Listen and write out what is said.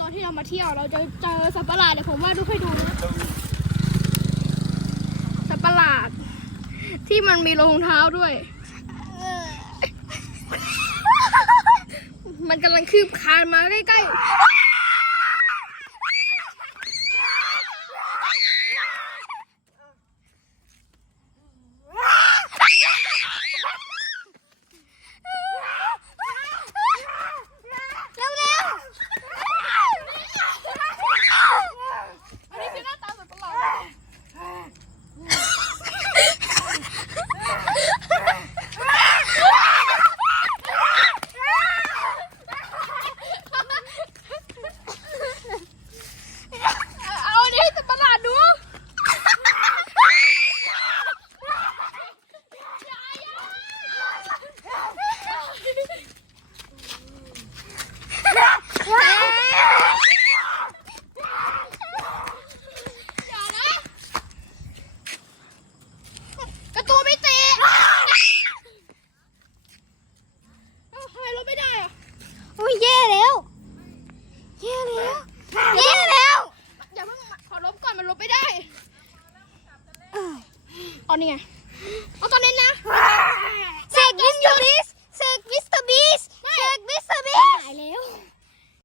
ตอนที่เรามาเที่ยวเราจะเจอสัตว์ประหลาดเดี๋ยวผมว่าดูให้ดูนะสัตว์ประหลาด ที่มันมีรองเท้าด้วย มันกำลังคืบคลานมาใกล้ๆ เร็วเร็วอันนี้คือหน้าตาสัตว์ประหลาดเอาอันนี้ให้สัตว์ประหลาดดู อย่านะกระตูไม่เตะเอ้าทำไมลบไม่ได้อะ อุ้ ยแย่แล้วแย่แล้วแย่แล้วอย่าเพิ่งขอลบก่อนมันลบไม่ได้เอานี่ไงเอาตอนนี้นะ เสกยิงอยู่ดิส